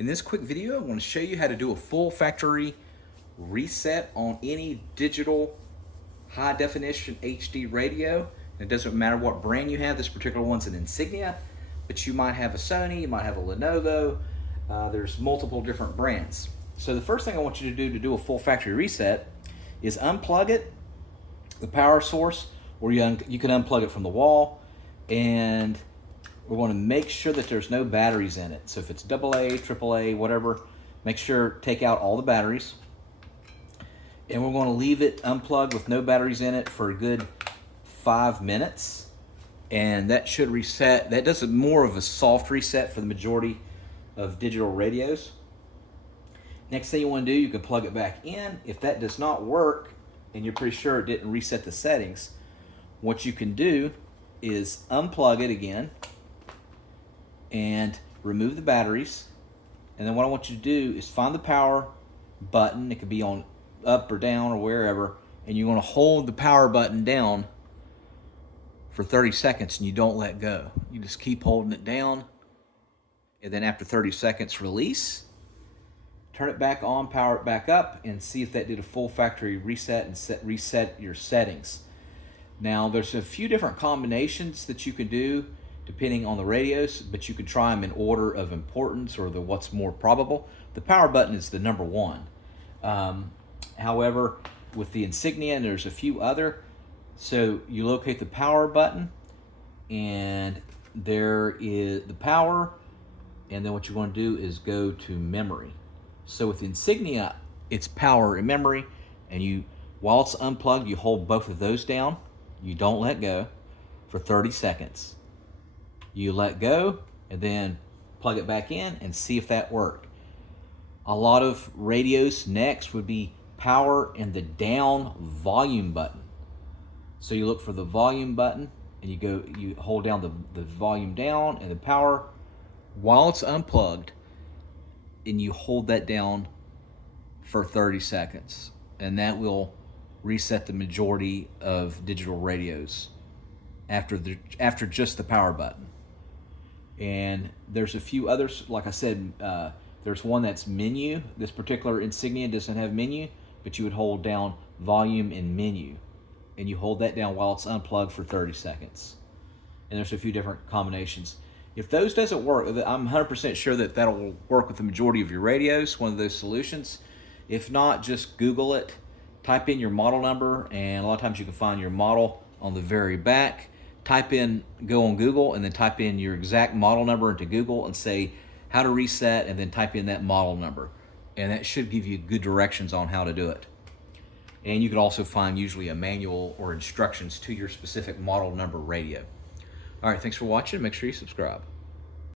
In this quick video, I want to show you how to do a full factory reset on any digital high definition HD radio. It doesn't matter what brand you have. This particular one's an Insignia, but you might have a Sony, you might have a Lenovo. There's multiple different brands. So the first thing I want you to do a full factory reset is unplug it, the power source, or you can unplug it from the wall, and we want to make sure that there's no batteries in it. So if it's AA, AAA, whatever, make sure take out all the batteries. And we're going to leave it unplugged with no batteries in it for a good 5 minutes. And that should reset. That does more of a soft reset for the majority of digital radios. Next thing you want to do, you can plug it back in. If that does not work and you're pretty sure it didn't reset the settings, what you can do is unplug it again and remove the batteries. And then what I want you to do is find the power button. It could be on up or down or wherever, and you want to hold the power button down for 30 seconds and you don't let go. You just keep holding it down, and then after 30 seconds release, turn it back on, power it back up, and see if that did a full factory reset and reset your settings. Now there's a few different combinations that you can do depending on the radios, but you could try them in order of importance or the what's more probable. The power button is the number one. However, with the Insignia, and there's a few other, so you locate the power button, and there is the power, and then what you want to do is go to memory. So with the Insignia, it's power and memory, and while it's unplugged, you hold both of those down. You don't let go for 30 seconds. You let go and then plug it back in and see if that worked. A lot of radios next would be power and the down volume button. So you look for the volume button and you hold down the volume down and the power while it's unplugged, and you hold that down for 30 seconds. And that will reset the majority of digital radios after just the power button. And there's a few others, like I said, there's one that's menu. This particular Insignia doesn't have menu, but you would hold down volume and menu, and you hold that down while it's unplugged for 30 seconds. And there's a few different combinations. If those doesn't work, I'm 100% sure that that'll work with the majority of your radios, one of those solutions. If not, just Google it, type in your model number, and a lot of times you can find your model on the very back. Go on Google and then type in your exact model number into Google and say how to reset, and then type in that model number. And that should give you good directions on how to do it. And you can also find usually a manual or instructions to your specific model number radio. All right, thanks for watching. Make sure you subscribe.